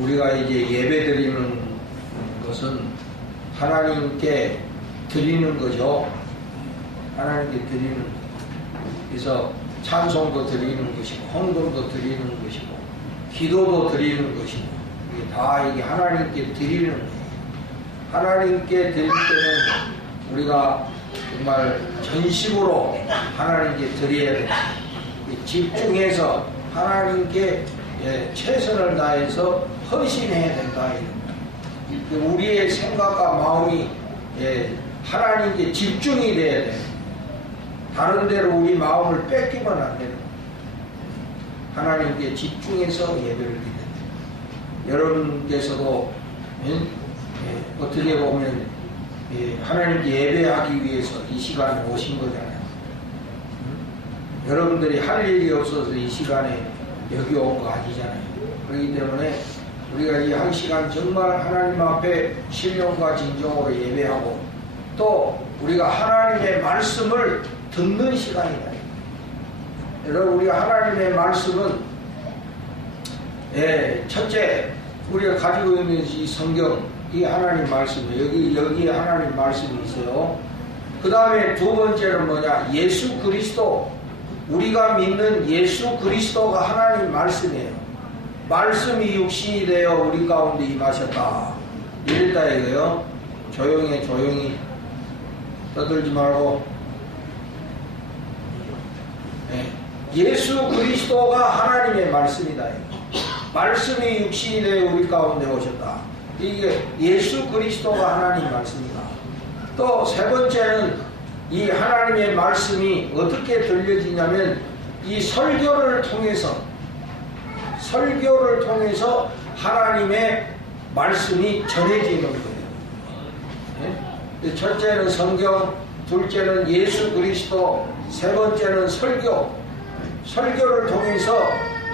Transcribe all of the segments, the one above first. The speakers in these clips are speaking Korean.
우리가 이제 예배 드리는 것은 하나님께 드리는 거죠. 하나님께 드리는 거. 그래서 찬송도 드리는 것이고, 헌금도 드리는 것이고, 기도도 드리는 것이고, 이게 다 이게 하나님께 드리는 거예요. 하나님께 드릴 때는 우리가 정말 전심으로 하나님께 드려야 돼요. 집중해서 하나님께 최선을 다해서 헌신해야 된다. 우리의 생각과 마음이 하나님께 집중이 돼야 돼요. 다른 데로 우리 마음을 뺏기면 안 되는 거예요. 하나님께 집중해서 예배를 드려야 돼요. 여러분께서도 어떻게 보면 하나님께 예배하기 위해서 이 시간에 오신 거잖아요. 여러분들이 할 일이 없어서 이 시간에 여기 온 거 아니잖아요. 그렇기 때문에 우리가 이 한 시간 정말 하나님 앞에 신령과 진정으로 예배하고, 또 우리가 하나님의 말씀을 듣는 시간이다. 여러분, 우리가 하나님의 말씀은 첫째, 우리가 가지고 있는 이 성경, 이 하나님 말씀이에요. 여기에 하나님 말씀이 있어요. 그 다음에 두 번째는 뭐냐? 예수 그리스도, 우리가 믿는 예수 그리스도가 하나님 말씀이에요. 말씀이 육신이 되어 우리 가운데 임하셨다. 이랬다 이거요. 조용히 떠들지 말고. 예수 그리스도가 하나님의 말씀이다. 말씀이 육신이 되어 우리 가운데 오셨다. 이게 예수 그리스도가 하나님 말씀이다. 또 세 번째는 이 하나님의 말씀이 어떻게 들려지냐면 이 설교를 통해서 하나님의 말씀이 전해지는 거예요. 첫째는 성경, 둘째는 예수 그리스도, 세 번째는 설교를 통해서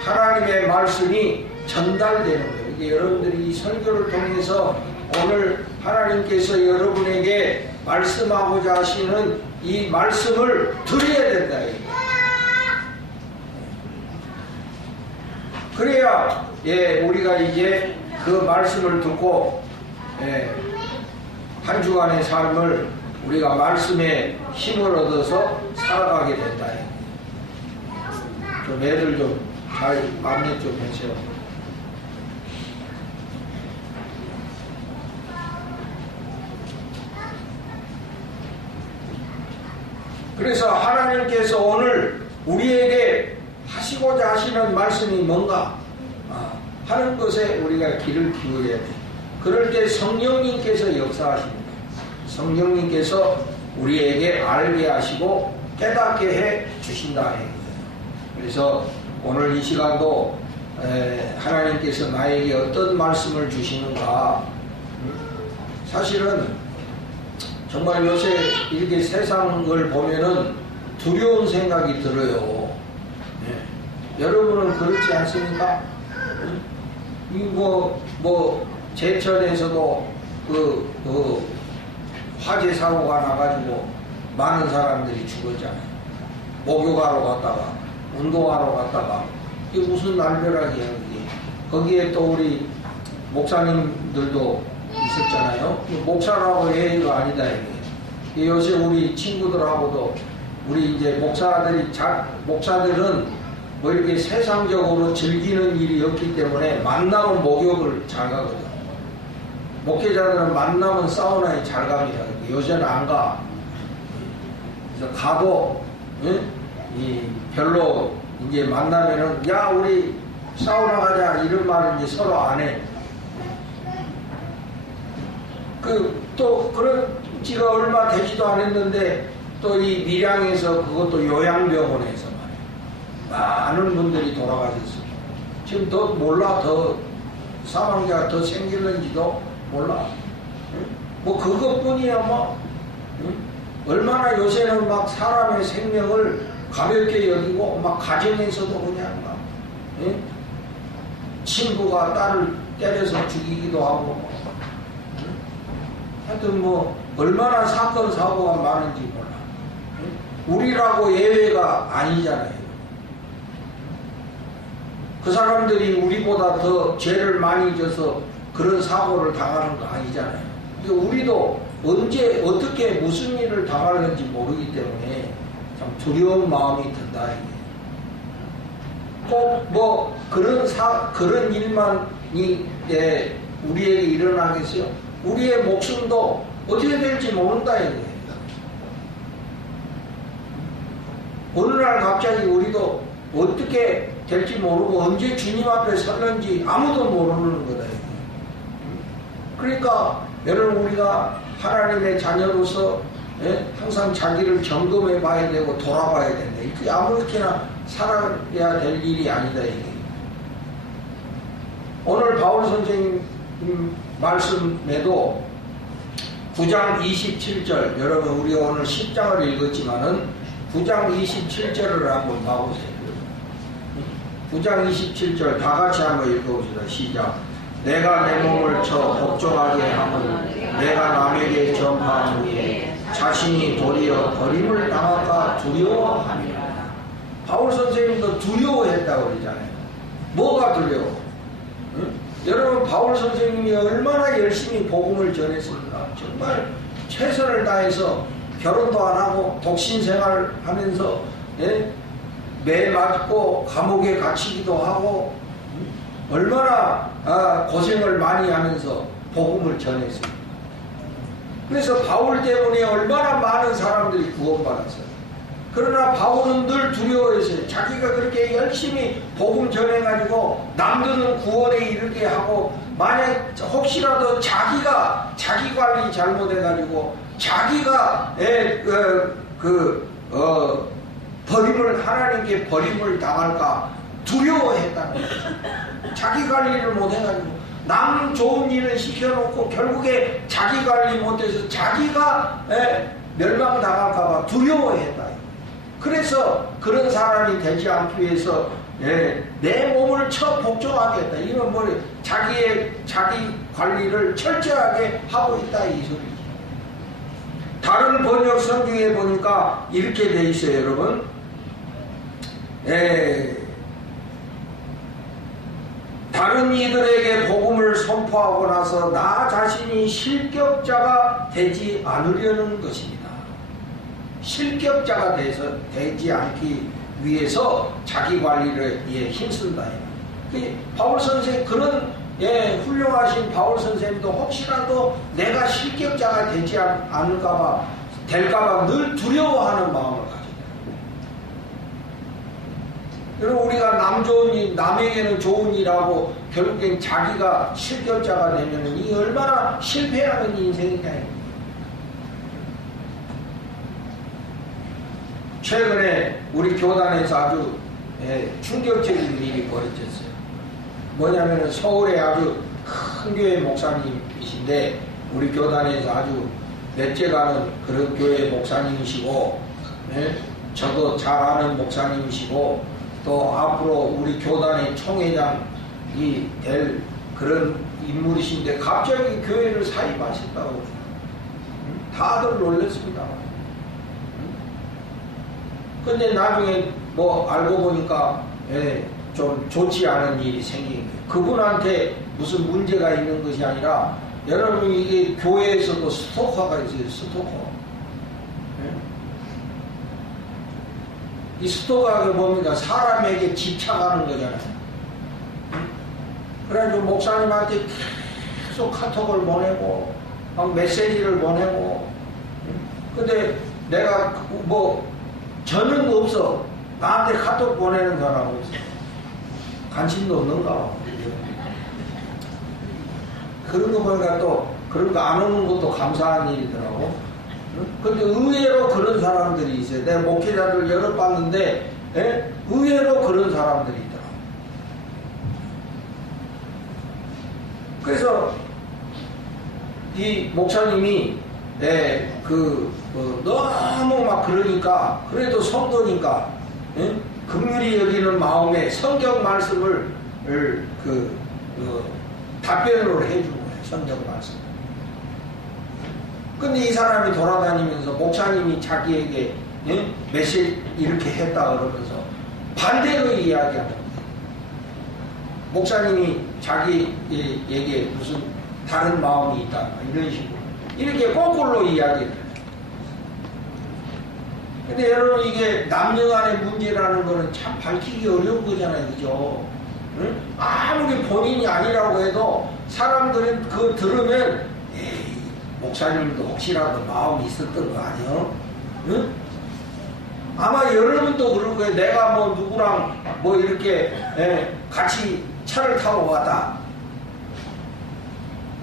하나님의 말씀이 전달되는 거예요. 여러분들이 이 설교를 통해서 오늘 하나님께서 여러분에게 말씀하고자 하시는 이 말씀을 드려야 된다. 그래야 우리가 이제 그 말씀을 듣고 한 주간의 삶을 우리가 말씀에 힘을 얻어서 살아가게 된다. 좀 애들 좀 잘 안내 좀 해주세요. 그래서 하나님께서 오늘 우리에게 하시고자 하시는 말씀이 뭔가 하는 것에 우리가 귀를 기울여야 돼요. 그럴 때 성령님께서 역사하십니다. 성령님께서 우리에게 알게 하시고 깨닫게 해 주신다. 그래서 오늘 이 시간도 하나님께서 나에게 어떤 말씀을 주시는가. 사실은 정말 요새 이렇게 세상을 보면은 두려운 생각이 들어요. 여러분은 그렇지 않습니까? 제천에서도 화재 사고가 나가지고 많은 사람들이 죽었잖아요. 목욕하러 갔다가 운동하러 갔다가 이게 무슨 날벼락이야 이게. 거기에 또 우리 목사님들도 있었잖아요. 목사라고 예의가 아니다 이게. 요새 우리 친구들하고도 우리 이제 목사들은 뭐 이렇게 세상적으로 즐기는 일이 없기 때문에 만나면 목욕을 잘 가거든. 목회자들은 만나면 사우나에 잘 갑니다. 요새는 안 가. 그래서 가도 별로 이제 만나면은 야 우리 사우나 가자 이런 말은 이제 서로 안 해. 그런 지가 얼마 되지도 않았는데 또 이 밀양에서 그것도 요양병원에서 많은 분들이 돌아가셨어요. 지금 더 몰라. 더 사망자가 더 생길는지도 몰라. 뭐 그것뿐이야 뭐. 얼마나 요새는 막 사람의 생명을 가볍게 여기고 막 가정에서도 그냥 막 친구가 딸을 때려서 죽이기도 하고 하여튼 뭐 얼마나 사건 사고가 많은지 몰라. 우리라고 예외가 아니잖아요. 그 사람들이 우리보다 더 죄를 많이 져서 그런 사고를 당하는 거 아니잖아요. 그러니까 우리도 언제 어떻게 무슨 일을 당하는지 모르기 때문에 참 두려운 마음이 든다. 꼭 뭐 그런 일만이 우리에게 일어나겠어요? 우리의 목숨도 어떻게 될지 모른다 이거예요. 어느 날 갑자기 우리도 어떻게 될지 모르고 언제 주님 앞에 섰는지 아무도 모르는 거다. 그러니까 여러분 우리가 하나님의 자녀로서 항상 자기를 점검해 봐야 되고 돌아봐야 된다. 이게 아무렇게나 살아야 될 일이 아니다. 이게. 오늘 바울 선생님 말씀에도 9장 27절, 여러분 우리 오늘 10장을 읽었지만은 9장 27절을 한번 봐보세요. 9장 27절 다 같이 한번 읽어봅시다. 시작. 내가 내 몸을 쳐 복종하게 하면 내가 남에게 전파한 후에 자신이 도리어 버림을 당할까 두려워하니라. 바울 선생님도 두려워했다고 그러잖아요. 뭐가 두려워? 응? 여러분 바울 선생님이 얼마나 열심히 복음을 전했습니까? 정말 최선을 다해서 결혼도 안 하고 독신 생활하면서 매 맞고 감옥에 갇히기도 하고 얼마나 고생을 많이 하면서 복음을 전했습니다. 그래서 바울 때문에 얼마나 많은 사람들이 구원받았어요. 그러나 바울은 늘 두려워했어요. 자기가 그렇게 열심히 복음 전해가지고 남들은 구원에 이르게 하고 만약 혹시라도 자기가 자기 관리 잘못해가지고 자기가 버림을 하나님께 버림을 당할까 두려워했다는 거예요. 자기 관리를 못해가지고 남 좋은 일을 시켜놓고 결국에 자기 관리 못해서 자기가 멸망당할까봐 두려워했다. 그래서 그런 사람이 되지 않기 위해서 내 몸을 쳐 복종하겠다. 이건 뭐 자기 관리를 철저하게 하고 있다 이 소리지. 다른 번역 성경에 보니까 이렇게 돼 있어요, 여러분. 다른 이들에게 복음을 선포하고 나서 나 자신이 실격자가 되지 않으려는 것입니다. 실격자가 되지 않기 위해서 자기 관리를 힘쓴다. 바울 선생 그런 훌륭하신 바울 선생님도 혹시라도 내가 실격자가 되지 않을까봐 될까봐 늘 두려워하는 마음을 가지고. 여러분 우리가 남 좋은 일, 남에게는 좋은 일하고 결국엔 자기가 실격자가 되면 이 얼마나 실패하는 인생이냐. 최근에 우리 교단에서 아주 충격적인 일이 벌어졌어요. 뭐냐면은 서울에 아주 큰 교회 목사님이신데 우리 교단에서 아주 넷째 가는 그런 교회 목사님이시고 저도 잘 아는 목사님이시고 또 앞으로 우리 교단의 총회장이 될 그런 인물이신데 갑자기 교회를 사입하셨다고 다들 놀랐습니다. 근데 나중에 뭐 알고 보니까 좀 좋지 않은 일이 생긴 거예요. 그분한테 무슨 문제가 있는 것이 아니라 여러분 이게 교회에서도 스토커가 있어요. 스토커. 이 스토커가 뭡니까? 사람에게 집착하는 거잖아요. 그래가지고 목사님한테 계속 카톡을 보내고 막 메시지를 보내고 근데 내가 뭐 저는 없어. 나한테 카톡 보내는 사람 없어. 관심도 없는가 봐. 그런 거 보니까 또 그런 거 안 오는 것도 감사한 일이더라고. 근데 의외로 그런 사람들이 있어요. 내가 목회자들 여러 봤는데 의외로 그런 사람들이 있더라고. 그래서 이 목사님이 너무 막 그러니까 그래도 성도니까 긍휼히 여기는 마음에 성경 말씀을 답변으로 해주는 거예요. 성경 말씀. 근데 이 사람이 돌아다니면서 목사님이 자기에게 메시지 이렇게 했다 그러면서 반대로 이야기하는 거예요. 목사님이 자기에게 무슨 다른 마음이 있다 이런 식으로 이렇게 거꾸로 이야기를 해요. 근데 여러분 이게 남녀 간의 문제라는 거는 참 밝히기 어려운 거잖아요. 그죠? 응? 아무리 본인이 아니라고 해도 사람들은 그거 들으면 에이, 목사님도 혹시라도 마음이 있었던 거 아니요? 응? 아마 여러분도 그럴 거예요. 내가 뭐 누구랑 뭐 이렇게 같이 차를 타고 왔다.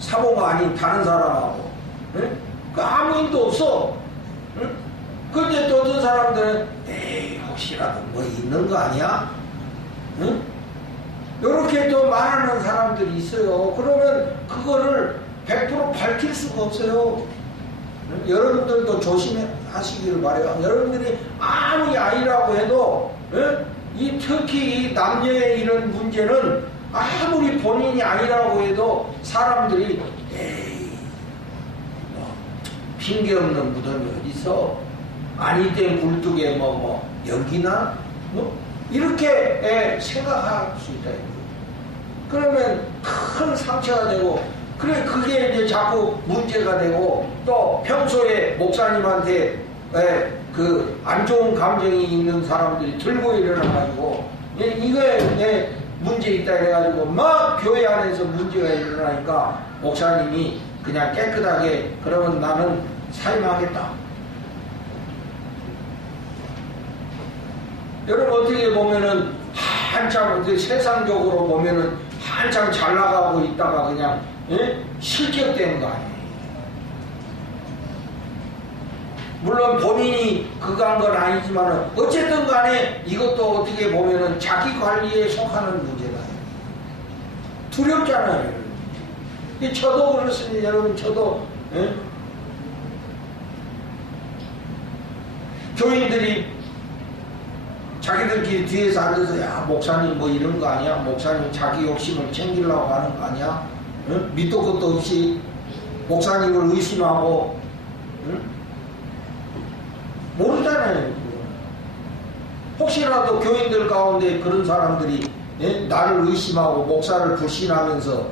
사모가 아닌 다른 사람하고 그 아무 일도 없어. 근데 또 어떤 사람들은 에이 혹시라도 뭐 있는 거 아니야? 응? 이렇게 또 말하는 사람들이 있어요. 그러면 그거를 100% 밝힐 수가 없어요. 여러분들도 조심하시기를 바래요. 여러분들이 아무리 아니라고 해도 특히 이 남녀의 이런 문제는 아무리 본인이 아니라고 해도 사람들이 에이 뭐 핑계 없는 무덤이 어디서 아니 땐 굴뚝에 뭐 여기나 뭐 이렇게 생각할 수 있다. 그러면 큰 상처가 되고 그래 그게 이제 자꾸 문제가 되고 또 평소에 목사님한테 그 안 좋은 감정이 있는 사람들이 들고 일어나가지고 이거에 문제 있다 해가지고 막 교회 안에서 문제가 일어나니까 목사님이 그냥 깨끗하게 그러면 나는 사임하겠다. 여러분 어떻게 보면은 한참 세상적으로 보면은 한참 잘 나가고 있다가 그냥 실격된 거 아니에요. 물론 본인이 그거 한 건 아니지만 어쨌든 간에 이것도 어떻게 보면은 자기 관리에 속하는 문제다. 두렵잖아요. 저도 그렇습니다. 여러분 저도 교인들이 자기들끼리 뒤에서 앉아서 야 목사님 뭐 이런 거 아니야? 목사님 자기 욕심을 챙기려고 하는 거 아니야? 밑도 끝도 없이 목사님을 의심하고 모르잖아요. 혹시라도 교인들 가운데 그런 사람들이 나를 의심하고 목사를 불신하면서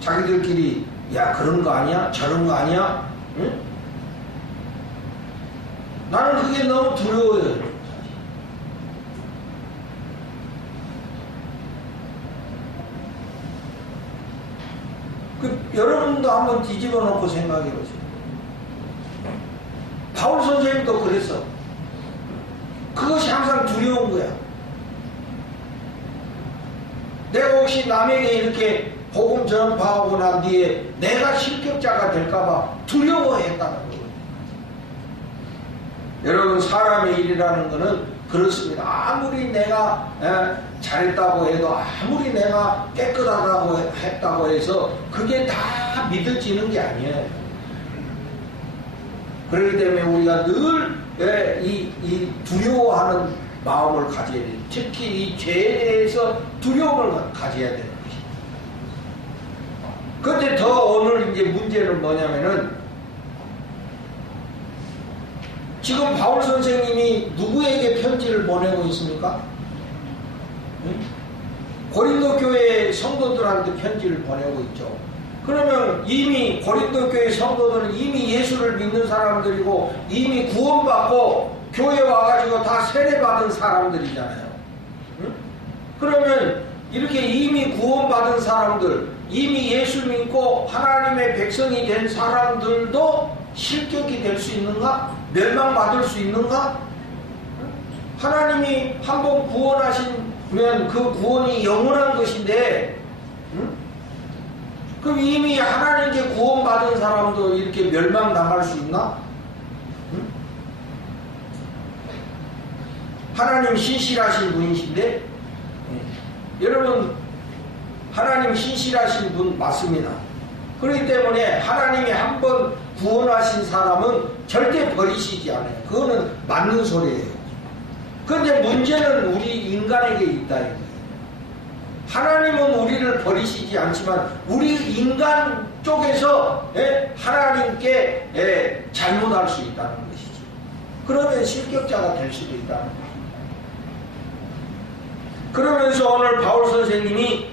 자기들끼리 야 그런 거 아니야? 저런 거 아니야? 나는 그게 너무 두려워요. 여러분도 한번 뒤집어 놓고 생각해 보세요. 바울 선생님도 그랬어. 그것이 항상 두려운 거야. 내가 혹시 남에게 이렇게 복음 전파하고 난 뒤에 내가 실격자가 될까봐 두려워했다는 거예요. 여러분 사람의 일이라는 것은 그렇습니다. 아무리 내가 잘했다고 해도 아무리 내가 깨끗하다고 했다고 해서 그게 다 믿어지는 게 아니에요. 그렇기 때문에 우리가 늘 이 두려워하는 마음을 가져야 돼요. 특히 이 죄에 대해서 두려움을 가져야 되는 것입니다. 그런데 더 오늘 이제 문제는 뭐냐면은 지금 바울 선생님이 누구에게 편지를 보내고 있습니까? 고린도 교회 성도들한테 편지를 보내고 있죠. 그러면 이미 고린도 교회 성도들은 이미 예수를 믿는 사람들이고 이미 구원받고 교회 와가지고 다 세례받은 사람들이잖아요. 그러면 이렇게 이미 구원받은 사람들, 이미 예수 믿고 하나님의 백성이 된 사람들도 실격이 될 수 있는가? 멸망받을 수 있는가? 하나님이 한번 구원하시면 그 구원이 영원한 것인데 그럼 이미 하나님께 구원받은 사람도 이렇게 멸망당할 수 있나? 하나님 신실하신 분이신데 여러분 하나님 신실하신 분 맞습니다. 그렇기 때문에 하나님이 한번 구원하신 사람은 절대 버리시지 않아요. 그거는 맞는 소리예요. 그런데 문제는 우리 인간에게 있다. 하나님은 우리를 버리시지 않지만 우리 인간 쪽에서 하나님께 잘못할 수 있다는 것이죠. 그러면 실격자가 될 수도 있다는 거죠. 그러면서 오늘 바울 선생님이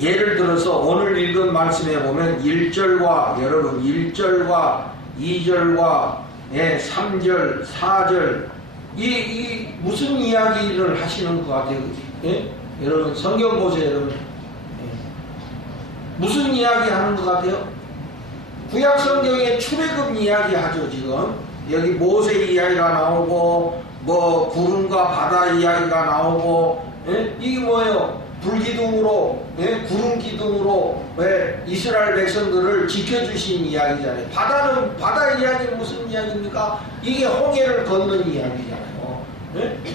예를 들어서 오늘 읽은 말씀에 보면 1절과 여러분 1절과 2절과 3절, 4절 이 무슨 이야기를 하시는 것 같아요? 여러분 성경 보세요. 여러분 무슨 이야기 하는 것 같아요? 구약 성경에 출애굽 이야기 하죠. 지금 여기 모세 이야기가 나오고 뭐 구름과 바다 이야기가 나오고 이게 뭐예요? 불기둥으로 구름 기둥으로 이스라엘 백성들을 지켜주신 이야기잖아요. 바다 이야기는 무슨 이야기입니까? 이게 홍해를 건넌 이야기잖아요.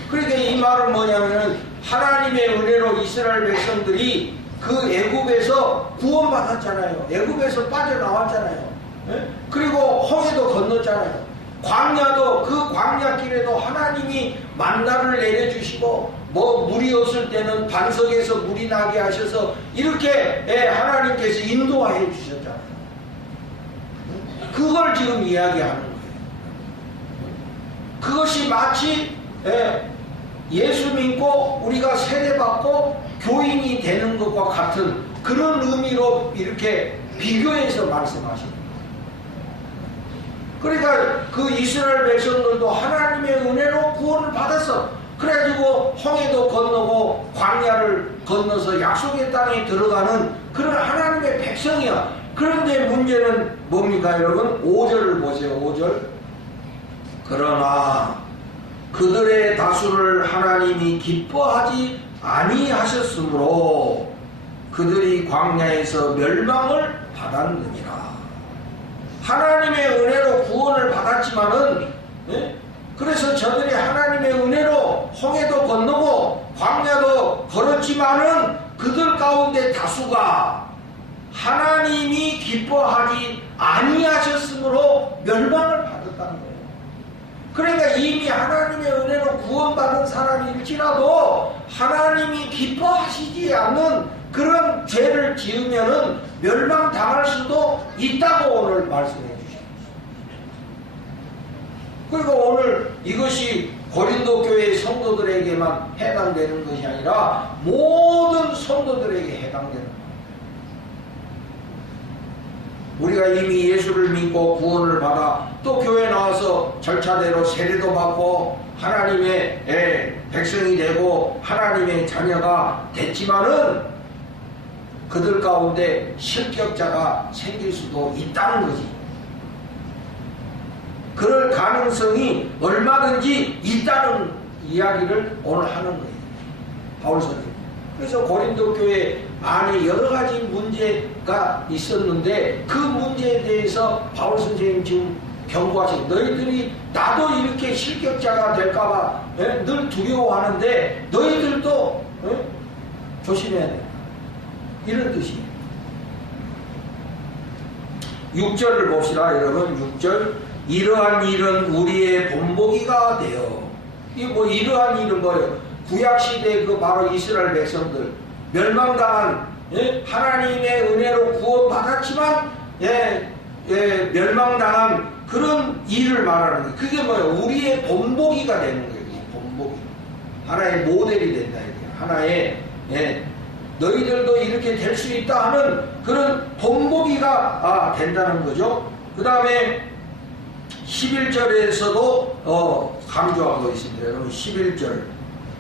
그러니까 이 말은 뭐냐면은 하나님의 은혜로 이스라엘 백성들이 그 애굽에서 구원받았잖아요. 애굽에서 빠져나왔잖아요. 그리고 홍해도 건넜잖아요. 광야도 그 광야길에도 하나님이 만나를 내려주시고 뭐 물이 없을 때는 반석에서 물이 나게 하셔서 이렇게 하나님께서 인도해 주셨잖아요. 그걸 지금 이야기하는 거예요. 그것이 마치 예수 믿고 우리가 세례받고 교인이 되는 것과 같은 그런 의미로 이렇게 비교해서 말씀하십니다. 그러니까 그 이스라엘 백성들도 하나님의 은혜로 구원을 받았어. 그래가지고 홍해도 건너고 광야를 건너서 약속의 땅에 들어가는 그런 하나님의 백성이야. 그런데 문제는 뭡니까 여러분? 5절을 보세요. 5절. 그러나 그들의 다수를 하나님이 기뻐하지 아니하셨으므로 그들이 광야에서 멸망을 받았느니라. 하나님의 은혜로 구원을 받았지만은 그래서 저들이 하나님의 은혜로 홍해도 건너고 광야도 걸었지만은 그들 가운데 다수가 하나님이 기뻐하지 아니하셨으므로 멸망을 받았다는 거예요. 그러니까 이미 하나님의 은혜로 구원받은 사람일지라도 하나님이 기뻐하시지 않는 그런 죄를 지으면은 멸망당할 수도 있다고 오늘 말씀해 주셨습니다. 그리고 오늘 이것이 고린도 교회 성도들에게만 해당되는 것이 아니라 모든 성도들에게 해당되는 거예요. 우리가 이미 예수를 믿고 구원을 받아 또 교회 나와서 절차대로 세례도 받고 하나님의 백성이 되고 하나님의 자녀가 됐지만은 그들 가운데 실격자가 생길 수도 있다는 거지. 그럴 가능성이 얼마든지 있다는 이야기를 오늘 하는 거예요. 바울 선생님. 그래서 고린도 교회 안에 여러 가지 문제가 있었는데 그 문제에 대해서 바울 선생님 지금 경고하시고 너희들이 나도 이렇게 실격자가 될까봐 늘 두려워하는데 너희들도 조심해야 돼. 이런 뜻이에요. 6절을 봅시다. 여러분 6절 이러한 일은 우리의 본보기가 되어 이 뭐 이러한 일은 뭐예요? 구약시대 그 바로 이스라엘 백성들 멸망당한 하나님의 은혜로 구원받았지만 멸망당한 그런 일을 말하는 거예요. 그게 뭐예요? 우리의 본보기가 되는 거예요. 본보기. 하나의 모델이 된다. 하나의 너희들도 이렇게 될 수 있다 하는 그런 본보기가 된다는 거죠. 그 다음에 11절에서도 강조하고 있습니다. 여러분 11절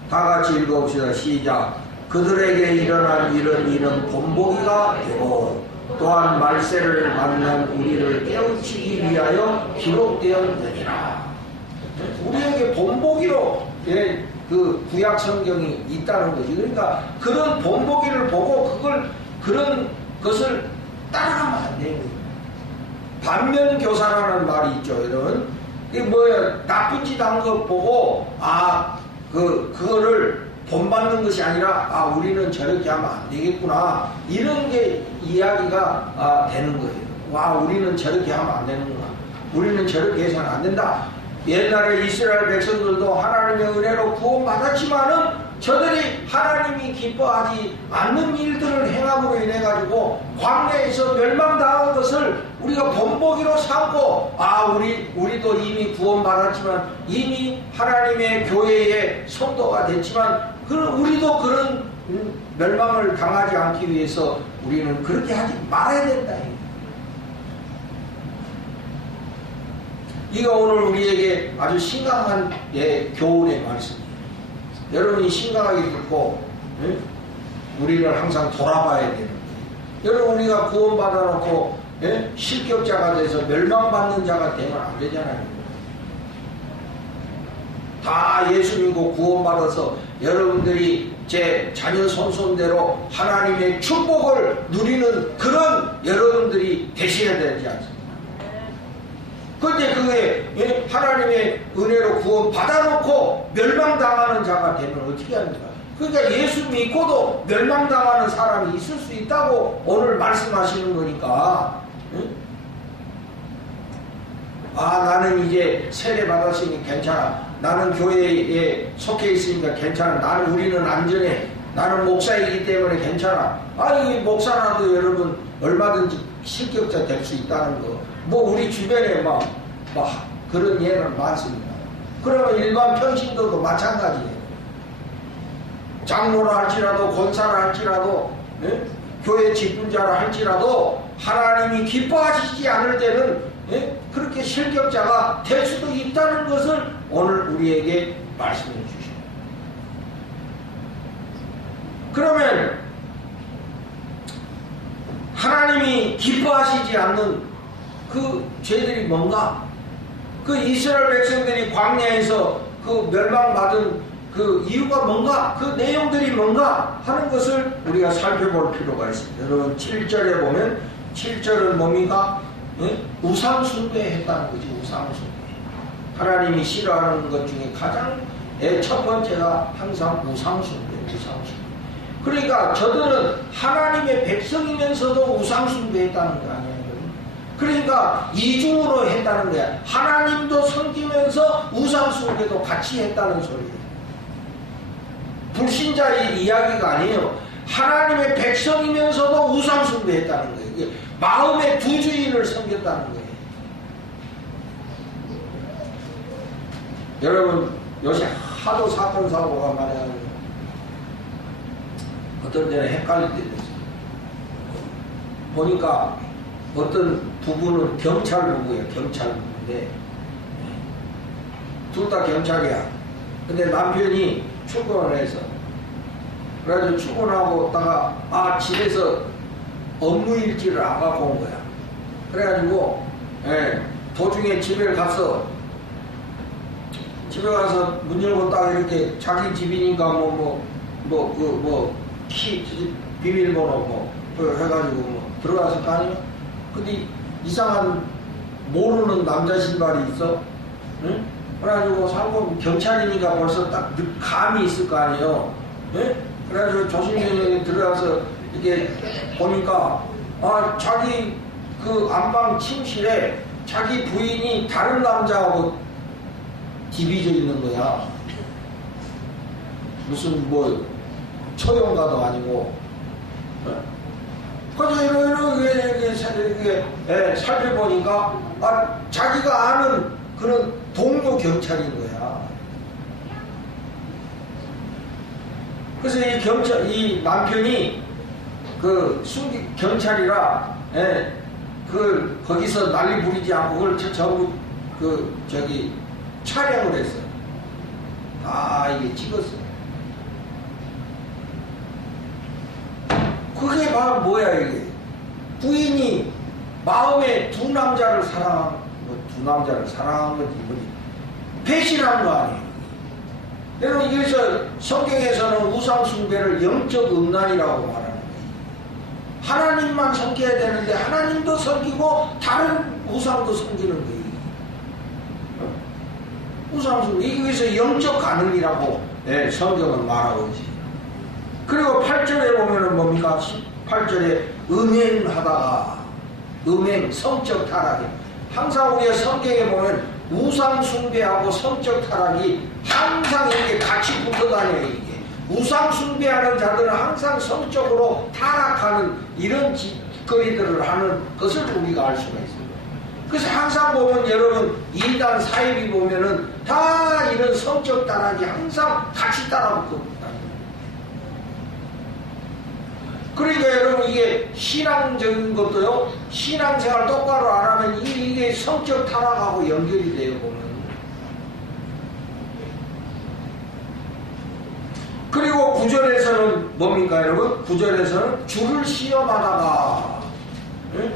다 같이 읽어봅시다. 시작. 그들에게 일어난 이런 일은 본보기가 되고 또한 말세를 만난 우리를 깨우치기 위하여 기록되었느니라. 우리에게 본보기로 그 구약 성경이 있다는 거지. 그러니까 그런 본보기를 보고 그런 것을 따라가면 안 되는 거예요. 반면교사라는 말이 있죠, 여러분. 이게 뭐예요? 나쁜 짓 한 거 보고 그거를 본받는 것이 아니라 우리는 저렇게 하면 안 되겠구나 이런 게 이야기가 되는 거예요. 와, 우리는 저렇게 하면 안 되는구나. 우리는 저렇게 해서는 안 된다. 옛날에 이스라엘 백성들도 하나님의 은혜로 구원받았지만은 저들이 하나님이 기뻐하지 않는 일들을 행함으로 인해 가지고 광야에서 멸망당한 것을 우리가 본보기로 삼고 우리도 이미 구원받았지만 이미 하나님의 교회의 성도가 됐지만 우리도 그런 멸망을 당하지 않기 위해서 우리는 그렇게 하지 말아야 된다. 이거 오늘 우리에게 아주 심각한 교훈의 말씀이에요. 여러분이 심각하게 듣고 우리는 항상 돌아봐야 되는 거예요. 여러분 우리가 구원받아 놓고 실격자가 돼서 멸망받는 자가 되면 안 되잖아요. 다 예수 믿고 구원받아서 여러분들이 제 자녀 손손대로 하나님의 축복을 누리는 그런 여러분들이 되셔야 되지 않습니까? 그런데 그게 하나님의 은혜로 구원 받아놓고 멸망당하는 자가 되면 어떻게 합니까? 그러니까 예수 믿고도 멸망당하는 사람이 있을 수 있다고 오늘 말씀하시는 거니까. 나는 이제 세례 받았으니 괜찮아. 나는 교회에 속해 있으니까 괜찮아. 우리는 안전해. 나는 목사이기 때문에 괜찮아. 이 목사라도 여러분 얼마든지 실격자 될 수 있다는 거. 우리 주변에 막 그런 예는 많습니다. 그러면 일반 평신도도 마찬가지예요. 장로라 할지라도 권사라 할지라도 교회 직분자라 할지라도 하나님이 기뻐하시지 않을 때는 그렇게 실격자가 될 수도 있다는 것을 오늘 우리에게 말씀해 주십니다. 그러면 하나님이 기뻐하시지 않는 그 죄들이 뭔가? 그 이스라엘 백성들이 광야에서 그 멸망받은 그 이유가 뭔가? 그 내용들이 뭔가? 하는 것을 우리가 살펴볼 필요가 있습니다. 여러분 7절에 보면 7절은 뭡니까? 우상숭배 했다는 거지. 우상숭배. 하나님이 싫어하는 것 중에 가장 첫 번째가 항상 우상숭배. 그러니까 저들은 하나님의 백성이면서도 우상숭배 했다는 거 아니에요. 그러니까 이중으로 했다는 거야. 하나님도 섬기면서 우상숭배도 같이 했다는 소리예요. 불신자의 이야기가 아니에요. 하나님의 백성이면서도 우상숭배했다는 거예요. 이게 마음의 부주의를 섬겼다는 거예요. 여러분 요새 하도 사건 사고가 많아요. 어떤 데는 헷갈릴 때도 있어요. 보니까 어떤 부부는 경찰 부부예요. 경찰 부부인데 둘 다 경찰이야. 근데 남편이 출근을 해서 그래가지고 출근하고 있다가 집에서 업무 일지를 안 갖고 온 거야. 그래가지고 도중에 집에 가서 문 열고 딱 이렇게 자기 집이니까 키 비밀번호 해가지고 들어갔을 거 아니에요? 근데 이상한 모르는 남자 신발이 있어. 응? 그래가지고 상고 경찰이니까 벌써 딱 감이 있을 거 아니에요. 응? 그래가지고 조심스럽게 들어가서 이렇게 보니까 자기 그 안방 침실에 자기 부인이 다른 남자하고 디비져 있는 거야. 무슨 초용가도 아니고. 그래서 이렇게 살펴보니까 자기가 아는 그런 동료 경찰인 거야. 그래서 이 남편이 경찰이라 거기서 난리 부리지 않고 그걸 전부 촬영을 했어요. 이게 찍었어요. 그게 바로 뭐야 이게? 부인이 마음에 두 남자를 사랑한 건지 뭐지? 배신한 거 아니에요. 여러분 그래서 성경에서는 우상숭배를 영적 음란이라고 말하는 거예요. 하나님만 섬겨야 되는데 하나님도 섬기고 다른 우상도 섬기는 거예요. 우상숭배 이것이 영적 간음이라고 성경은 말하고 있지. 그리고 8절에 보면은 뭡니까? 8절에 음행하다가 성적 타락이 항상 우리가 성경에 보면 우상숭배하고 성적 타락이 항상 이렇게 같이 붙어다녀요. 이게 우상숭배하는 자들은 항상 성적으로 타락하는 이런 짓거리들을 하는 것을 우리가 알 수가 있습니다. 그래서 항상 보면 여러분 이단 사입이 보면은 다 이런 성적 타락이 항상 같이 따라붙거든요. 그러니까 여러분 이게 신앙적인 것도요, 신앙생활 똑바로 안 하면 이게 성격 타락하고 연결이 돼요, 보면. 그리고 구절에서는 뭡니까 여러분? 구절에서는 주를 시험하다가, 응?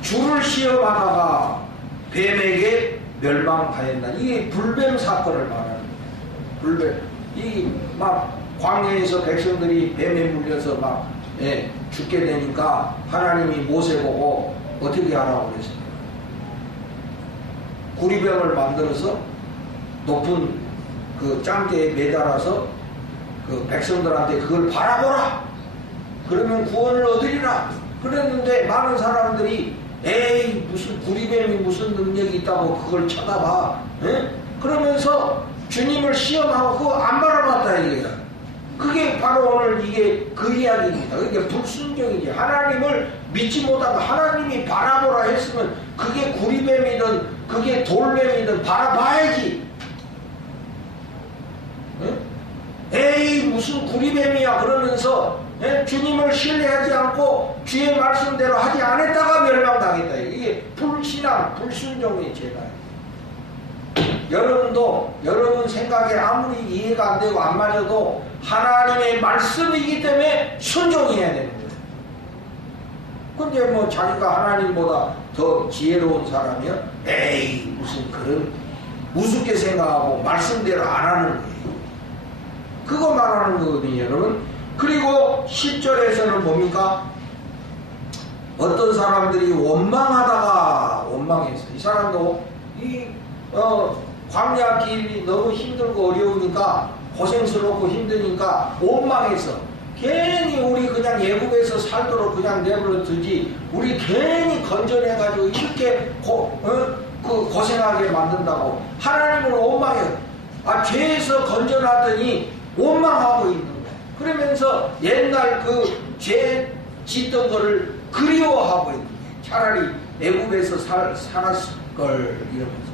주를 시험하다가 뱀에게 멸망하였다. 이게 불뱀 사건을 말하는 거예요. 불뱀. 이 막 광야에서 백성들이 뱀에 물려서 막 죽게 되니까 하나님이 모세 보고 어떻게 하라고 그랬습니까? 구리병을 만들어서 높은 그 짱대에 매달아서 그 백성들한테 그걸 바라보라. 그러면 구원을 얻으리라. 그랬는데 많은 사람들이 에이 무슨 구리뱀이 무슨 능력이 있다고 그걸 쳐다봐. 에? 그러면서 주님을 시험하고 그거 안 바라봤다 이거야. 그게 바로 오늘 이게 그 이야기입니다. 그게 불순종이지. 하나님을 믿지 못하고 하나님이 바라보라 했으면 그게 구리뱀이든 그게 돌뱀이든 바라봐야지. 에이 무슨 구리뱀이야 그러면서 주님을 신뢰하지 않고 주의 말씀대로 하지 않았다가 멸망당했다. 이게 불신앙, 불순종의 죄다. 여러분도 여러분 생각에 아무리 이해가 안 되고 안 맞아도 하나님의 말씀이기 때문에 순종해야 되는 거예요. 근데 뭐 자기가 하나님보다 더 지혜로운 사람이면 에이 무슨 그런 우습게 생각하고 말씀대로 안 하는 거예요. 그거 말하는 거거든요, 여러분. 그리고 10절에서는 뭡니까? 어떤 사람들이 원망하다가 원망했어요. 이 사람도 광야 길이 너무 힘들고 어려우니까 고생스럽고 힘드니까 원망해서 괜히 우리 그냥 예국에서 살도록 그냥 내버려 두지 우리 괜히 건져내가지고 이렇게 고생하게 만든다고 하나님을 원망해요. 죄에서 건져놨더니 원망하고 있는 거예요. 그러면서 옛날 그 죄 짓던 거를 그리워하고 있는 거예요. 차라리 애국에서 살았을 걸 이러면서.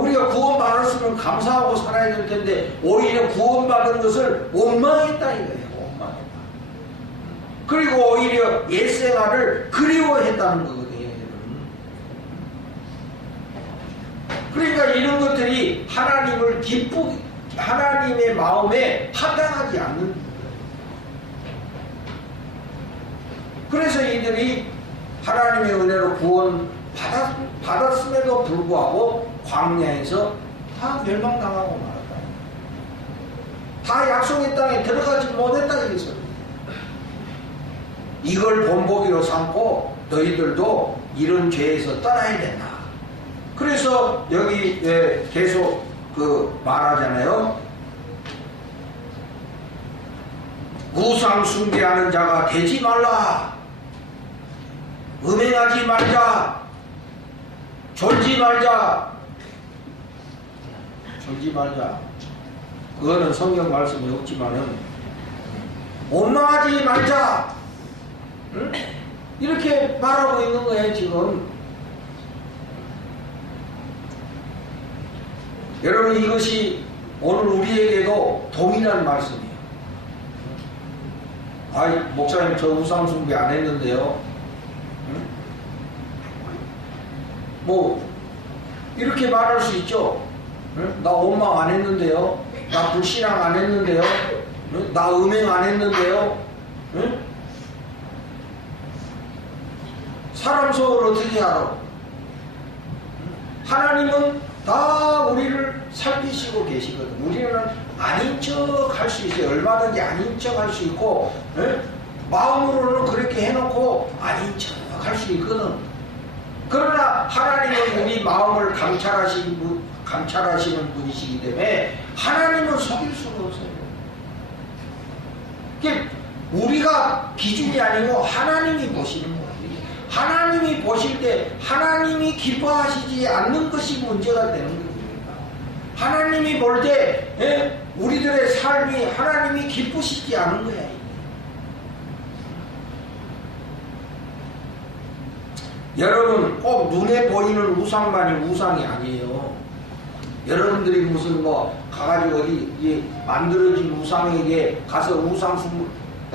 우리가 구원받았으면 감사하고 살아야 될 텐데 오히려 구원받은 것을 원망했다 이거예요. 원망했다. 그리고 오히려 옛생활을 그리워했다는 거거든요. 그러니까 이런 것들이 하나님의 마음에 합당하지 않는 거예요. 그래서 이들이 하나님의 은혜로 구원 받았음에도 불구하고 광야에서 다 멸망당하고 말았다. 다 약속의 땅에 들어가지 못했다 이거죠. 이걸 본보기로 삼고 너희들도 이런 죄에서 떠나야 된다. 그래서 여기 계속 말하잖아요. 우상 숭배하는 자가 되지 말라. 음행하지 말자. 졸지 말자. 졸지 말자. 그거는 성경 말씀이 없지만은 원망하지 말자. 응? 이렇게 말하고 있는 거예요 지금. 여러분 이것이 오늘 우리에게도 동일한 말씀이에요. 목사님 저 우상 숭배 안 했는데요. 응? 뭐 이렇게 말할 수 있죠. 응? 나 원망 안 했는데요. 나 불신앙 안 했는데요. 응? 나 음행 안 했는데요. 응? 사람 속을 어떻게 알아? 하나님은 다 우리를 살피시고 계시거든. 우리는 아닌 척 할 수 있어요. 얼마든지 아닌 척 할 수 있고, 마음으로는 그렇게 해놓고 아닌 척 할 수 있거든. 그러나 하나님은 우리 마음을 감찰하시는 분이시기 때문에 하나님은 속일 수가 없어요. 우리가 기준이 아니고 하나님이 보시는 거예요. 하나님이 보실 때 하나님이 기뻐하시지 않는 것이 문제가 되는 겁니다. 하나님이 볼 때 우리들의 삶이 하나님이 기쁘시지 않은 거야. 여러분 꼭 눈에 보이는 우상만이 우상이 아니에요. 여러분들이 무슨 가가지고 어디 만들어진 우상에게 가서 우상숭배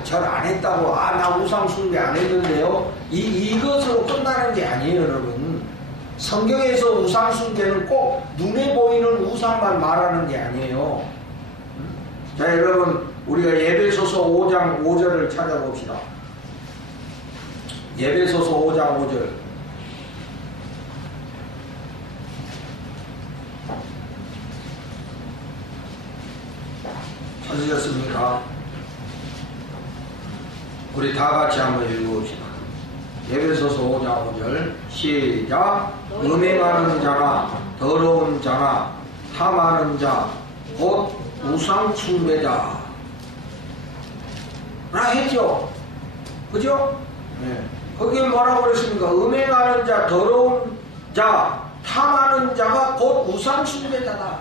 절 안 했다고 나 우상숭배 안 했는데요. 이것으로 끝나는 게 아니에요, 여러분. 성경에서 우상숭배는 꼭 눈에 보이는 우상만 말하는 게 아니에요. 자, 여러분, 우리가 에베소서 5장 5절을 찾아봅시다. 에베소서 5장 5절. 찾으셨습니까? 우리 다 같이 한번 읽어봅시다. 에베소서 5장 5절 시작. 음행하는 자나 더러운 자나 탐하는 자 곧 우상 숭배자 라 했죠. 그죠? 네. 거기에 뭐라고 그랬습니까? 음행하는 자, 더러운 자, 탐하는 자가 곧 우상 숭배자다.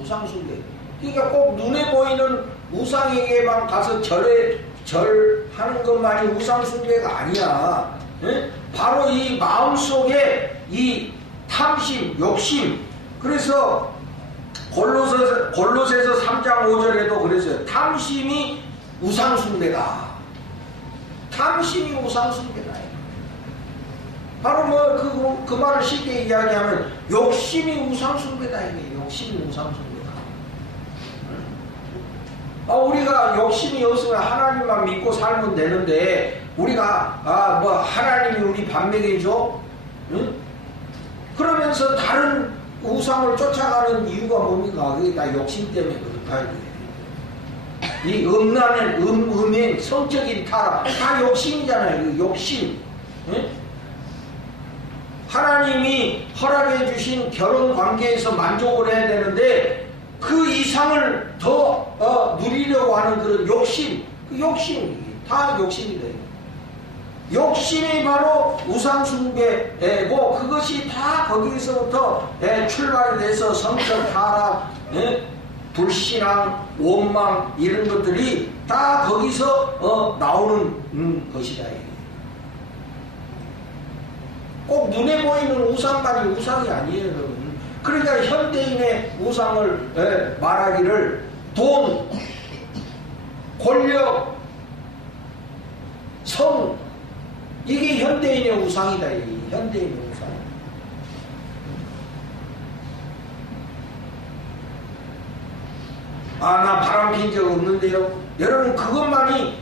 우상 숭배. 그러니까 꼭 눈에 보이는 우상에게만 가서 절하는 것만이 우상 숭배가 아니야. 네? 바로 이 마음속에 이 탐심, 욕심. 그래서 골로새서 3장 5절에도 그랬어요. 탐심이 우상숭배다. 탐심이 우상숭배다. 바로 뭐 그 말을 쉽게 이야기하면 욕심이 우상숭배다. 이게 욕심이 우상숭배다. 우리가 욕심이 없으면 하나님만 믿고 살면 되는데 우리가 뭐 하나님이 우리 밥 먹여줘? 응? 그러면서 다른 우상을 쫓아가는 이유가 뭡니까? 그게 다 욕심 때문에 그렇다. 이 음행, 성적인 타락, 다 욕심이잖아요. 욕심. 응? 하나님이 허락해 주신 결혼 관계에서 만족을 해야 되는데 그 이상을 더 누리려고 하는 그런 욕심, 그 욕심, 다 욕심이다. 욕심이 바로 우상숭배고 그것이 다 거기서부터 출발이 돼서 성적 타락, 불신앙, 원망 이런 것들이 다 거기서 나오는 것이다. 꼭 눈에 보이는 우상만이 우상이 아니에요, 여러분. 그러니까 현대인의 우상을 말하기를 돈, 권력, 성, 이게 현대인의 우상이다. 현대인의 우상. 나 바람핀 적 없는데요. 여러분, 그것만이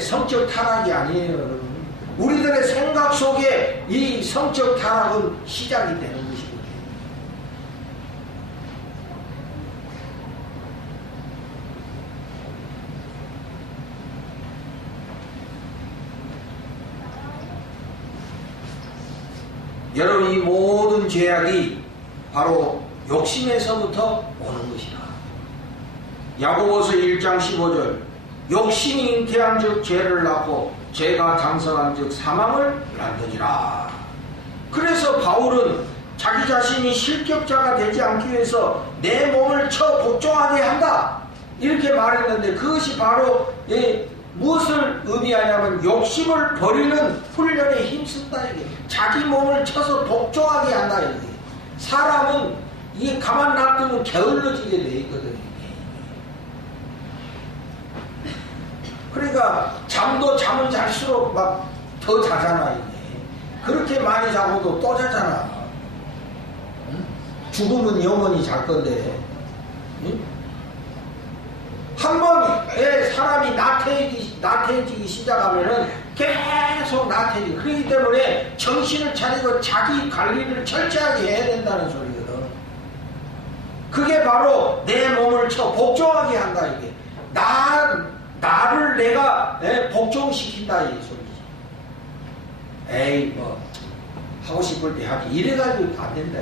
성적 타락이 아니에요, 여러분. 우리들의 생각 속에 이 성적 타락은 시작이 되는 것이거든요. 여러분, 이 모든 죄악이 바로 욕심에서부터 오는 것이다. 야고보서 1장 15절 욕심이 잉태한 즉 죄를 낳고 죄가 장성한 즉 사망을 낳느니라. 그래서 바울은 자기 자신이 실격자가 되지 않기 위해서 내 몸을 쳐 복종하게 한다 이렇게 말했는데 그것이 바로 무엇을 의미하냐면 욕심을 버리는 훈련에 힘쓴다. 이게 자기 몸을 쳐서 복종하게 한다. 이게 사람은 이게 가만 놔두면 게을러지게 돼 있거든. 그러니까 잠을 잘수록 막 더 자잖아. 이게 그렇게 많이 자고도 또 자잖아. 응? 죽으면 영원히 잘 건데. 응? 한번 사람이 나태해지기 시작하면은 계속 나태해지고 그렇기 때문에 정신을 차리고 자기 관리를 철저하게 해야 된다는 소리거든. 그게 바로 내 몸을 쳐 복종하게 한다. 이게 나를 내가 복종시킨다 이 소리지. 에이 뭐 하고 싶을 때 하지 이래가지고 안 된다.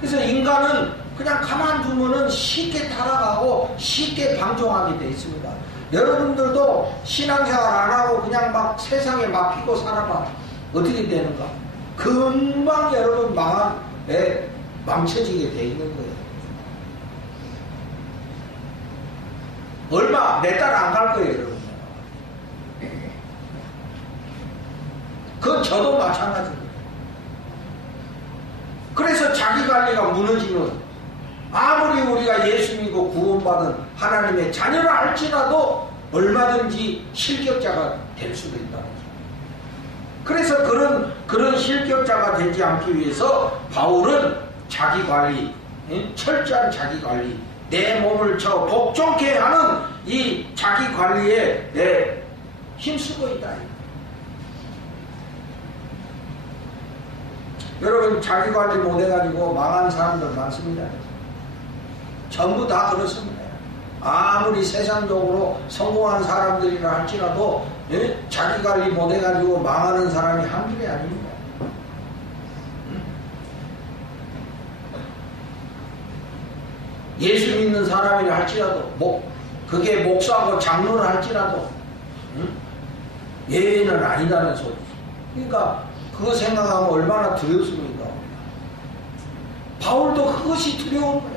그래서 인간은 그냥 가만두면은 쉽게 타락하고 쉽게 방종하게 돼 있습니다. 여러분들도 신앙생활 안 하고 그냥 막 세상에 맡기고 살아봐. 어떻게 되는가? 금방 여러분 망쳐지게 돼 있는 거예요. 얼마 몇 달 안 갈 거예요, 여러분. 그건 저도 마찬가지입니다. 그래서 자기 관리가 무너지면 아무리 우리가 예수 믿고 구원받은 하나님의 자녀라 할지라도 얼마든지 실격자가 될 수도 있다는 거죠. 그래서 그런 실격자가 되지 않기 위해서 바울은 자기 관리, 철저한 자기 관리, 내 몸을 복종케 하는 이 자기 관리에 힘쓰고 있다. 여러분, 자기 관리 못해가지고 망한 사람들 많습니다. 전부 다 그렇습니다. 아무리 세상적으로 성공한 사람들이라 할지라도 자기 관리 못해가지고 망하는 사람이 한둘이 아닙니다. 예수 믿는 사람이라 할지라도 그게 목사고 장로라 할지라도 예외는 아니다는 소리죠. 그러니까 그거 생각하면 얼마나 두렵습니까? 바울도 그것이 두려운 거예요.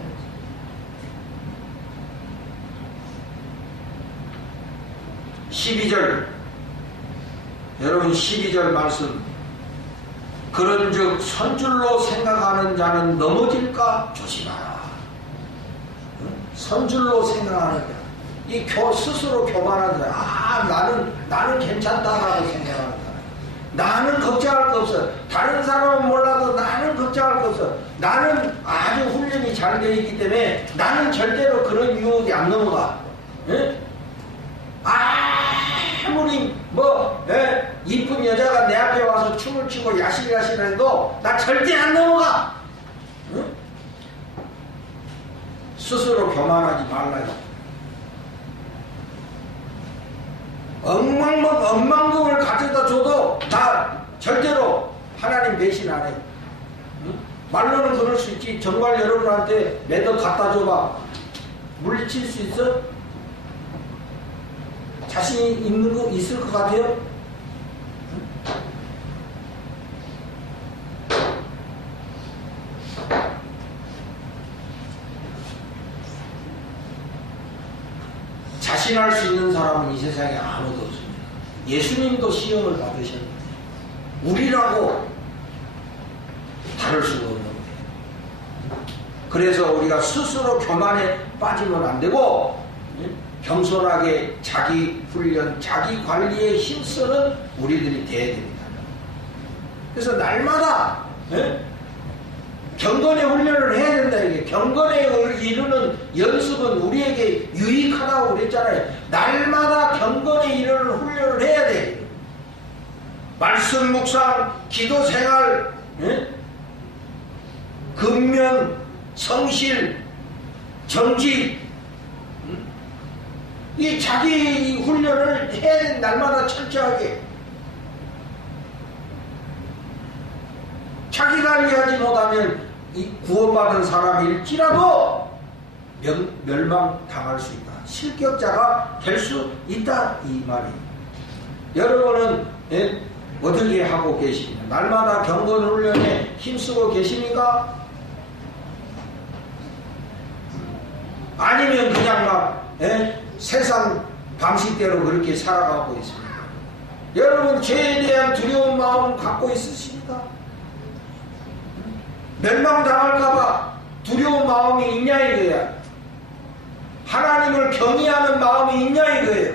여러분 12절 말씀, 그런즉 선줄로 생각하는 자는 넘어질까 조심하라. 선줄로 생각하는 자, 이 스스로 교만한 자, 나는 괜찮다라고 생각하는 자, 나는 걱정할 거 없어. 다른 사람은 몰라도 나는 걱정할 거 없어. 나는 아주 훈련이 잘 되어 있기 때문에 나는 절대로 그런 유혹이 안 넘어가. 아무리 이쁜 여자가 내 앞에 와서 춤을 추고 야실야실 해도 나 절대 안 넘어가. 스스로 교만하지 말라요. 억만금을 가져다 줘도 나 절대로 하나님 배신 안 해. 말로는 그럴 수 있지. 정말 여러분한테 매덕 갖다 줘봐. 물리칠 수 있어? 자신이 있는 거 있을 것 같아요? 자신할 수 있는 사람은 이 세상에 아무도 없습니다. 예수님도 시험을 받으셨는데 우리라고 다를 수가 없는 거예요. 그래서 우리가 스스로 교만에 빠지면 안 되고 겸손하게 자기 훈련, 자기 관리에 힘쓰는 우리들이 되어야 됩니다. 그래서 날마다 경건의 훈련을 해야 된다. 이게 경건에 이르는 연습은 우리에게 유익하다고 그랬잖아요. 날마다 경건에 이르는 훈련을 해야 돼. 말씀 묵상, 기도 생활, 근면, 성실, 정직, 이 자기 훈련을 해야 돼. 날마다 철저하게. 자기 관리하지 못하면 이 구원받은 사람일지라도 멸망당할 수 있다. 실격자가 될 수 있다. 이 말이에요. 여러분은 어떻게 하고 계십니까? 날마다 경건훈련에 힘쓰고 계십니까? 아니면 그냥 막 세상 방식대로 그렇게 살아가고 있습니까? 여러분 죄에 대한 두려운 마음 갖고 있으십니까? 멸망당할까봐 두려운 마음이 있냐 이거야. 하나님을 경외하는 마음이 있냐 이거예요.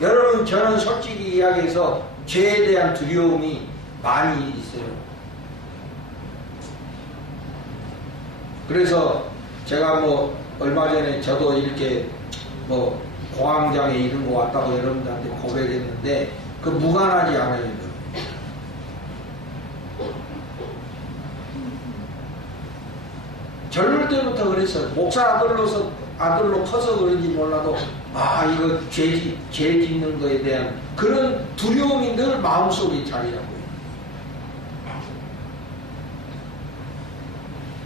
여러분, 저는 솔직히 이야기해서 죄에 대한 두려움이 많이 있어요. 그래서 제가 얼마 전에 저도 이렇게 공황장애 이런 거 왔다고 여러분들한테 고백했는데 그 무관하지 않아요. 젊을 때부터 그랬어요. 목사 아들로 커서 그런지 몰라도 이거 죄 짓는 거에 대한 그런 두려움이 늘 마음속에 자리하고요.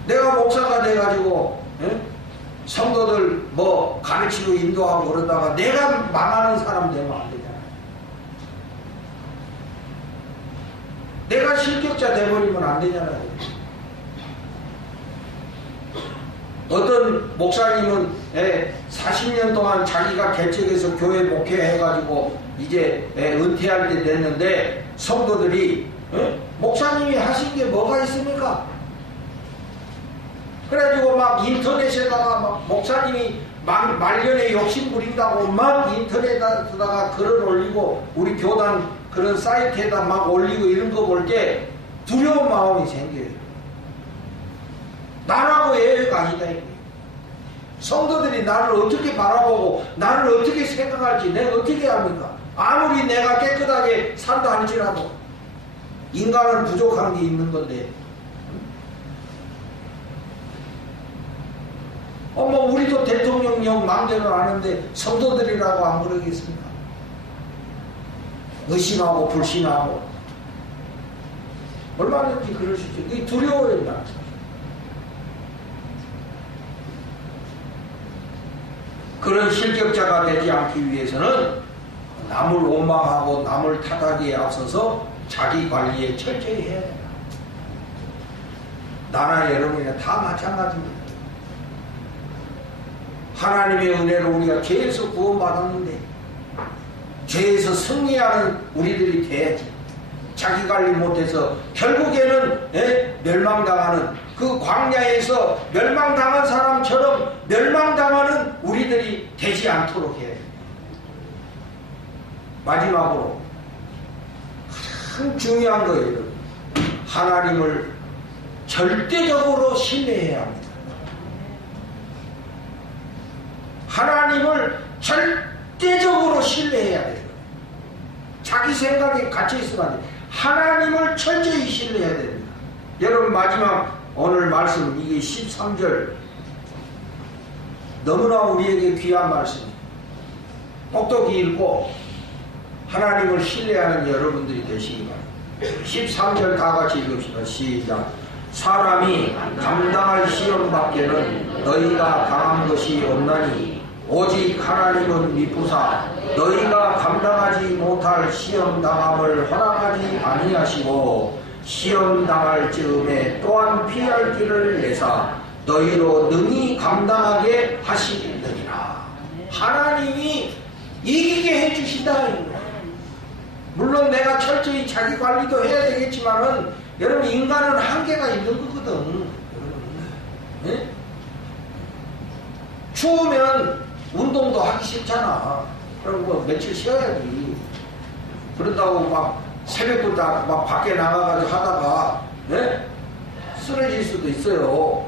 내가 목사가 돼가지고 성도들 가르치고 인도하고 그러다가 내가 망하는 사람 되면 안 되잖아요. 내가 실격자 돼버리면 안 되잖아요. 어떤 목사님은 40년 동안 자기가 개척해서 교회 목회해가지고 이제 은퇴할 때 됐는데 성도들이 목사님이 하신 게 뭐가 있습니까? 그래가지고 막 인터넷에다가 막 목사님이 말년에 욕심 부린다고 막 인터넷에다가 글을 올리고 우리 교단 그런 사이트에다 막 올리고 이런 거 볼 때 두려운 마음이 생겨요. 나라고 예외가 아니다. 성도들이 나를 어떻게 바라보고 나를 어떻게 생각할지 내가 어떻게 합니까? 아무리 내가 깨끗하게 산다 할지라도 인간은 부족한 게 있는 건데 우리도 대통령령 마음대로 아는데 성도들이라고 안 그러겠습니까? 의심하고 불신하고 얼마든지 그럴 수 있죠. 이게 두려워요. 나. 그런 실격자가 되지 않기 위해서는 남을 원망하고 남을 탓하기에 앞서서 자기 관리에 철저히 해야 된다. 나나 여러분이나 다 마찬가지입니다. 하나님의 은혜로 우리가 죄에서 구원받았는데 죄에서 승리하는 우리들이 돼야지. 자기 관리 못해서 결국에는 멸망당하는 그 광야에서 멸망당한 사람처럼 멸망당하는 우리들이 되지 않도록 해야 됩니다. 마지막으로 가장 중요한 거예요. 여러분. 하나님을 절대적으로 신뢰해야 합니다. 하나님을 절대적으로 신뢰해야 돼요. 자기 생각에 갇혀있으면 안 돼요. 하나님을 철저히 신뢰해야 됩니다. 여러분 마지막 오늘 말씀 이게 13절 너무나 우리에게 귀한 말씀이에요. 똑똑히 읽고 하나님을 신뢰하는 여러분들이 되시기 바랍니다. 13절 다 같이 읽읍시다. 시작. 사람이 감당할 시험 밖에는 너희가 강한 것이 없나니 오직 하나님은 미쁘사 너희가 감당하지 못할 시험 당함을 허락하지 아니하시고 시험 당할 즈음에 또한 피할 길을 내사 너희로 능히 감당하게 하시느니라. 하나님이 이기게 해주신다. 물론 내가 철저히 자기 관리도 해야 되겠지만은 여러분 인간은 한계가 있는 거거든. 네? 추우면 운동도 하기 싫잖아. 그럼 뭐 며칠 쉬어야지. 그런다고 막 새벽부터 막 밖에 나가가지고 하다가 쓰러질 수도 있어요.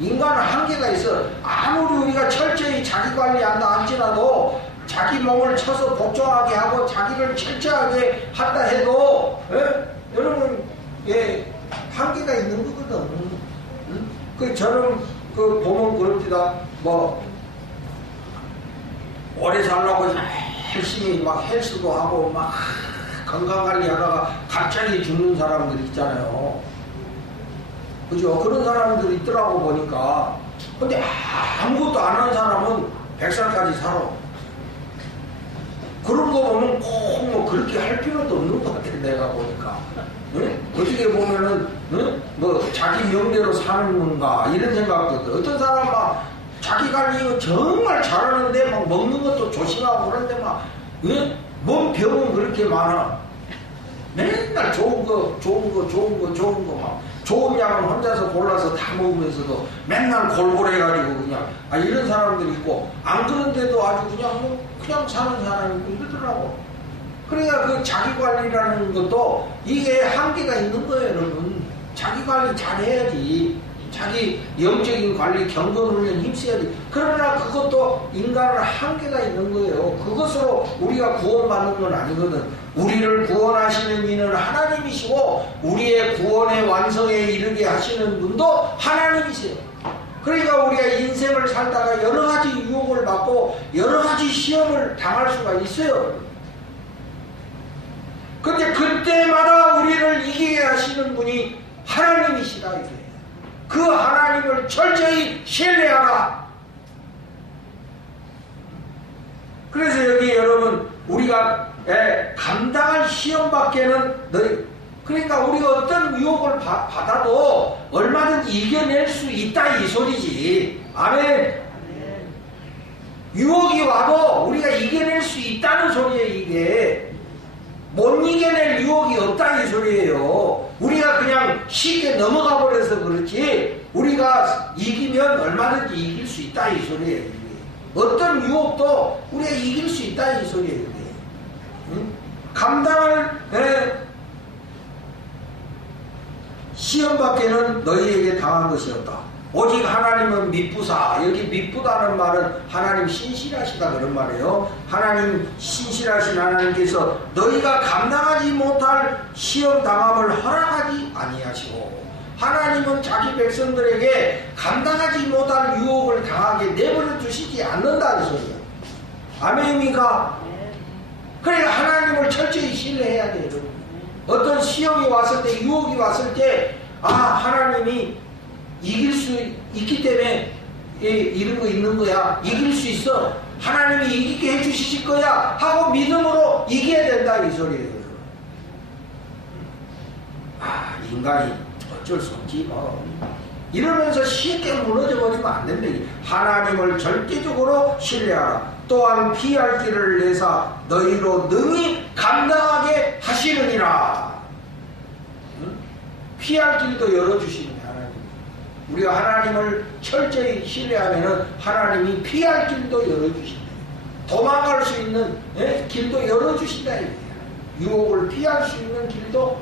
인간은 한계가 있어. 아무리 우리가 철저히 자기 관리한다 할지라도 자기 몸을 쳐서 복종하게 하고 자기를 철저하게 한다 해도 여러분 한계가 있는 거거든. 저는 보면 그럽니다. 오래 살라고 열심히 막 헬스도 하고 막 건강관리 하다가 갑자기 죽는 사람들 있잖아요. 그죠? 그런 사람들이 있더라고 보니까. 근데 아무것도 안 하는 사람은 100살까지 살아. 그런 거 보면 꼭 그렇게 할 필요도 없는 것 같아, 내가 보니까. 어떻게 보면은, 자기 명대로 사는 건가, 이런 생각도 들어. 어떤 사람 막 자기 관리 정말 잘하는데 막 먹는 것도 조심하고 그런데 막, 몸 병은 그렇게 많아. 맨날 좋은 거 막. 좋은 약은 혼자서 골라서 다 먹으면서도 맨날 골골해가지고 그냥 이런 사람들이 있고 안 그런데도 아주 그냥 사는 사람이 이러더라고. 그러니까 그 자기 관리라는 것도 이게 한계가 있는 거예요, 여러분. 자기 관리 잘해야지. 자기 영적인 관리, 경건훈련 힘써야지. 그러나 그것도 인간은 한계가 있는 거예요. 그것으로 우리가 구원받는 건 아니거든. 우리를 구원하시는 이는 하나님이시고 우리의 구원의 완성에 이르게 하시는 분도 하나님이세요. 그러니까 우리가 인생을 살다가 여러 가지 유혹을 받고 여러 가지 시험을 당할 수가 있어요. 근데 그때마다 우리를 이기게 하시는 분이 하나님이시다 이거예요. 그 하나님을 철저히 신뢰하라. 그래서 여기 여러분 우리가 감당할 시험밖에는 그러니까 우리가 어떤 유혹을 받아도 얼마든지 이겨낼 수 있다 이 소리지. 아멘. 유혹이 와도 우리가 이겨낼 수 있다는 소리예요. 이게 못 이겨낼 유혹이 없다 이 소리예요. 우리가 그냥 쉽게 넘어가 버려서 그렇지 우리가 이기면 얼마든지 이길 수 있다 이 소리예요. 이게. 어떤 유혹도 우리가 이길 수 있다 이 소리예요. 이게. 응? 감당할 시험밖에는 너희에게 당한 것이 없다. 오직 하나님은 미쁘사. 여기 미쁘다는 말은 하나님 신실하시다 그런 말이에요. 하나님 신실하신 하나님께서 너희가 감당하지 못할 시험 당함을 허락하지 아니하시고, 하나님은 자기 백성들에게 감당하지 못할 유혹을 당하게 내버려 두시지 않는다는 소리예요. 아멘입니까? 그러니까 하나님을 철저히 신뢰해야 돼요. 어떤 시험이 왔을 때, 유혹이 왔을 때, 하나님이 이길 수 있기 때문에 이런 거 있는 거야. 이길 수 있어. 하나님이 이기게 해주실 거야 하고 믿음으로 이겨야 된다 이 소리예요. 인간이 어쩔 수 없지 뭐. 이러면서 쉽게 무너져 버리면 안 된다. 하나님을 절대적으로 신뢰하라. 또한 피할 길을 내사 너희로 능히 감당하게 하시느니라. 피할 길도 열어주시는 하나님. 우리가 하나님을 철저히 신뢰하면은 하나님이 피할 길도 열어주신다. 도망갈 수 있는 길도 열어주신다. 유혹을 피할 수 있는 길도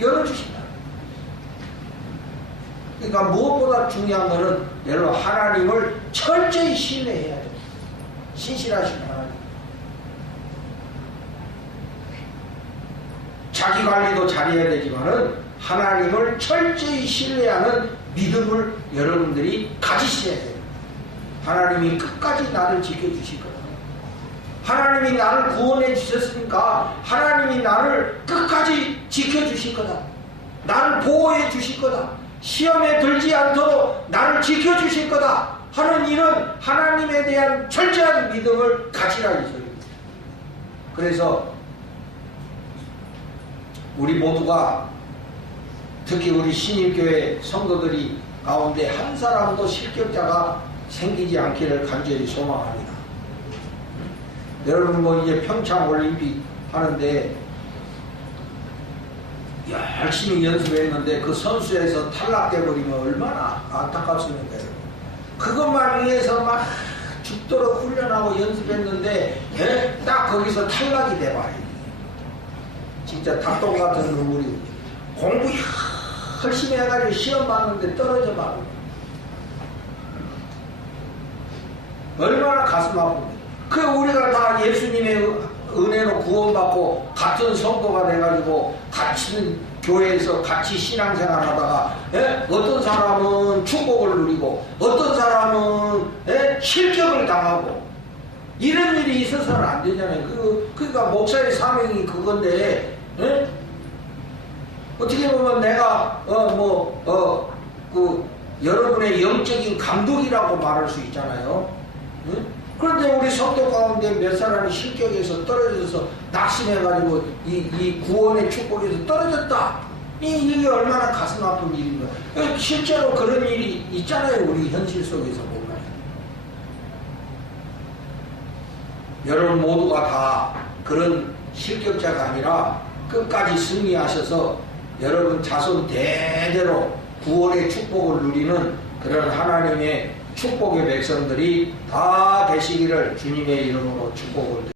열어주신다. 그러니까 무엇보다 중요한 것은 여러분 하나님을 철저히 신뢰해야 돼요. 신실하신 하나님. 자기 관리도 잘해야 되지만은 하나님을 철저히 신뢰하는 믿음을 여러분들이 가지셔야 돼요. 하나님이 끝까지 나를 지켜주실 거다. 하나님이 나를 구원해 주셨으니까 하나님이 나를 끝까지 지켜주실 거다. 나를 보호해 주실 거다. 시험에 들지 않도록 나를 지켜주실 거다 하는 이런 하나님에 대한 철저한 믿음을 가지라 이 소리입니다. 그래서 우리 모두가 특히 우리 신임교회 성도들이 가운데 한 사람도 실격자가 생기지 않기를 간절히 소망합니다. 여러분 뭐 이제 평창 올림픽 하는데 열심히 연습했는데 그 선수에서 탈락돼 버리면 얼마나 안타깝습니까? 그것만 위해서 막 죽도록 훈련하고 연습했는데 딱 거기서 탈락이 돼봐요. 진짜 닭똥 같은 놈들이 공부 열심히 해가지고 시험 봤는데 떨어져 봐. 얼마나 가슴 아픈데. 그 우리가 다 예수님의 은혜로 구원받고 같은 성도가 돼가지고 같이 교회에서 같이 신앙생활 하다가 어떤 사람은 축복을 누리고 어떤 사람은 실격을 당하고 이런 일이 있어서는 안 되잖아요. 그러니까 목사의 사명이 그건데 어떻게 보면 내가 여러분의 영적인 감독이라고 말할 수 있잖아요. 그런데 우리 성도 가운데 몇 사람이 실격에서 떨어져서 낙심해가지고 이 구원의 축복에서 떨어졌다. 이게 얼마나 가슴 아픈 일인가. 실제로 그런 일이 있잖아요. 우리 현실 속에서 보면. 여러분 모두가 다 그런 실격자가 아니라 끝까지 승리하셔서 여러분 자손 대대로 구원의 축복을 누리는 그런 하나님의 축복의 백성들이 다 되시기를 주님의 이름으로 축복을 드립니다.